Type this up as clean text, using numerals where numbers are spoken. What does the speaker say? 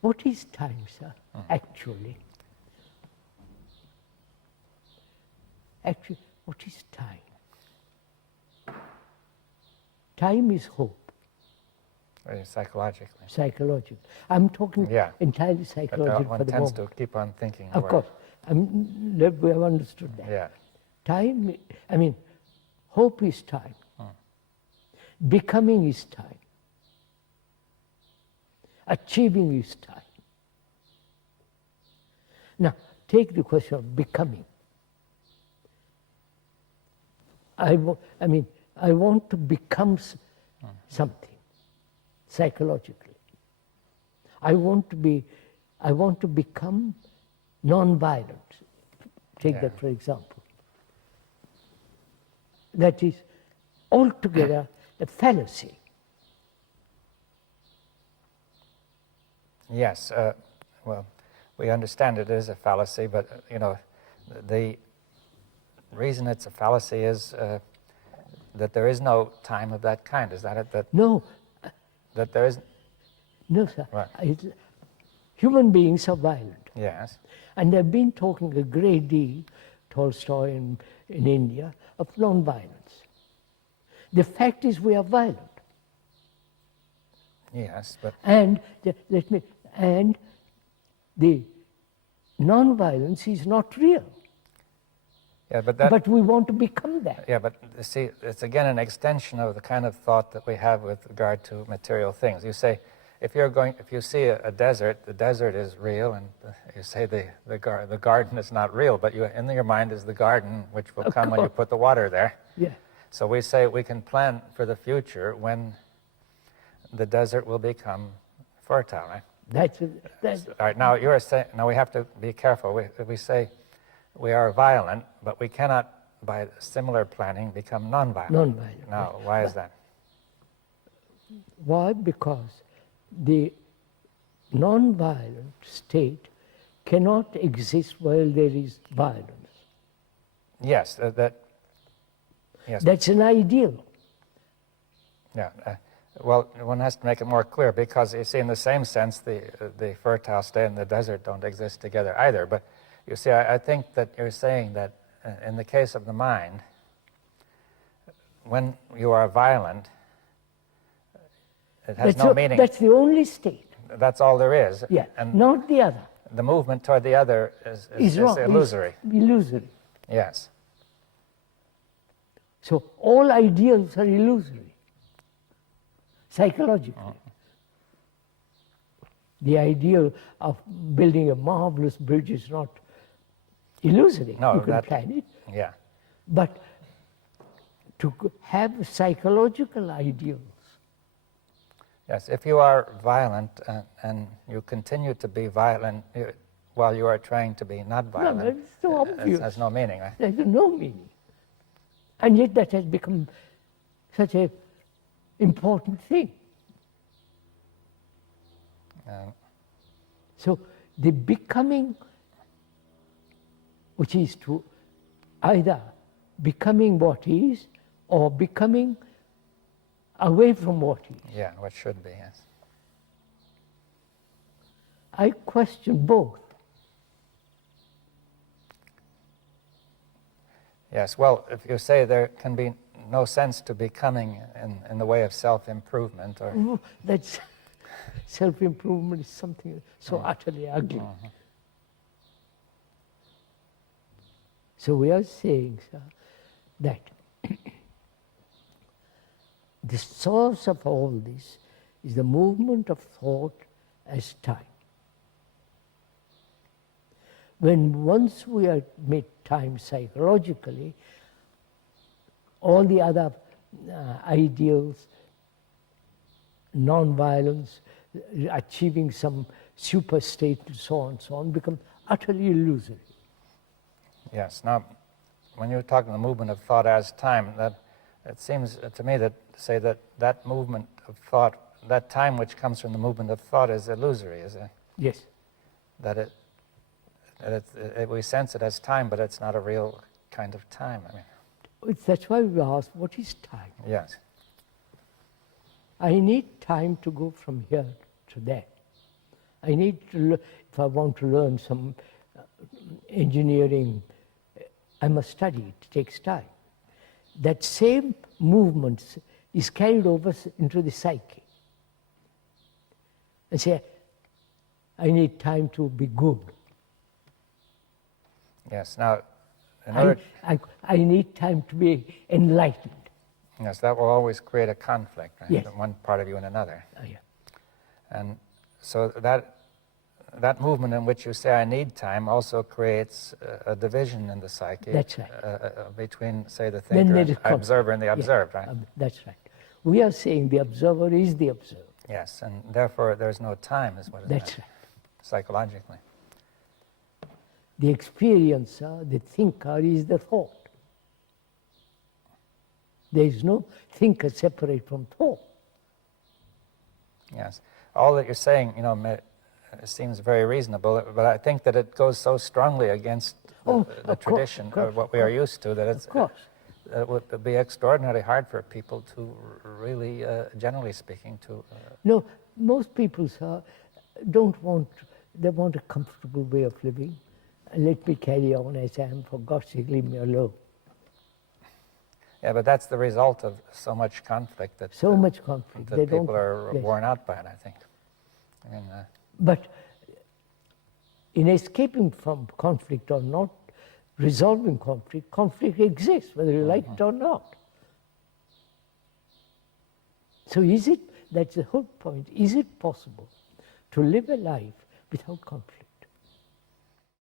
What is time, sir, actually? Actually, what is time? Time is hope. Psychologically. Psychological. I'm talking entirely psychological one for the tends moment. to keep on thinking. Of course. We have understood that. Yeah. Time, I mean, hope is time. Becoming is time. Achieving is time. Now, take the question of becoming. I want to become something psychologically. I want to become non-violent. Take that for example. That is altogether a fallacy. Yes. Well, we understand it is a fallacy, but the reason it's a fallacy is that there is no time of that kind. Is that it? No. That there is. No, sir. Right. Human beings are violent. Yes. And they've been talking a great deal, Tolstoy in India, of non-violence. The fact is we are violent. Yes, but... And the non-violence is not real. Yeah, but we want to become that. Yeah, but see, it's again an extension of the kind of thought that we have with regard to material things. You say, if you see a desert, the desert is real, and you say the garden is not real, but in your mind is the garden, which will come when you put the water there. Yeah. So we say we can plan for the future when the desert will become fertile, right? That's all right. Now you are saying. Now we have to be careful. We say we are violent, but we cannot, by similar planning, become non-violent. Non-violent. Now, why is that? Why? Because the non-violent state cannot exist while there is violence. Yes, yes. That's an ideal. Yeah. Well, one has to make it more clear, because you see, in the same sense, the fertile state and the desert don't exist together either. But you see, I think that you're saying that in the case of the mind, when you are violent, it has no meaning. That's the only state. That's all there is. Yeah, and not the other. The movement toward the other is illusory. Illusory. Yes. So all ideals are illusory, psychologically. The ideal of building a marvelous bridge is not illusory. No, you can plan it. Yeah. But to have psychological ideals. Yes, if you are violent and you continue to be violent while you are trying to be not violent, no, it's so obvious. It has no meaning, right? There's no meaning. And yet that has become such an important thing. So the becoming, which is to either becoming what is or becoming away from what is. Yeah, what should be, yes. I question both. Yes, well, if you say there can be no sense to becoming in the way of self-improvement, or... That's self-improvement is something so utterly ugly. So we are saying, sir, that the source of all this is the movement of thought as time. When once we admit time psychologically, all the other ideals, non-violence, achieving some super state and so on, become utterly illusory. Yes. Now, when you're talking the movement of thought as time, that it seems to me that say that movement of thought, that time which comes from the movement of thought, is illusory, is it? Yes. That we sense it as time, but it's not a real kind of time. I mean, that's why we ask, what is time? Yes. I need time to go from here to there. I need to, if I want to learn some engineering, I must study it. It takes time. That same movement is carried over into the psyche. And say, I need time to be good. Yes. Now, in order, I need time to be enlightened. yes, that will always create a conflict, right? Yes. One part of you and another. Yeah. And so that movement in which you say I need time also creates a division in the psyche. That's right. Between, say, the Then thinker, there and is observer, and the Yeah, observed, right? That's right. We are saying the observer is the observed. Yes, and therefore there's no time, is what is That's meant, right. psychologically. The experiencer, the thinker is the thought. There is no thinker separate from thought. Yes. All that you're saying, seems very reasonable, but I think that it goes so strongly against the tradition of what we are used to that it would be extraordinarily hard for people to really, generally speaking, to... No, most people, sir, they want a comfortable way of living. Let me carry on as I am, for God's sake, leave me alone. Yeah, but that's the result of so much conflict that Much conflict. that They people don't, are yes. worn out by it, I think. I mean, But in escaping from conflict or not, resolving conflict exists, whether you like it or not. So that's the whole point, is it possible to live a life without conflict?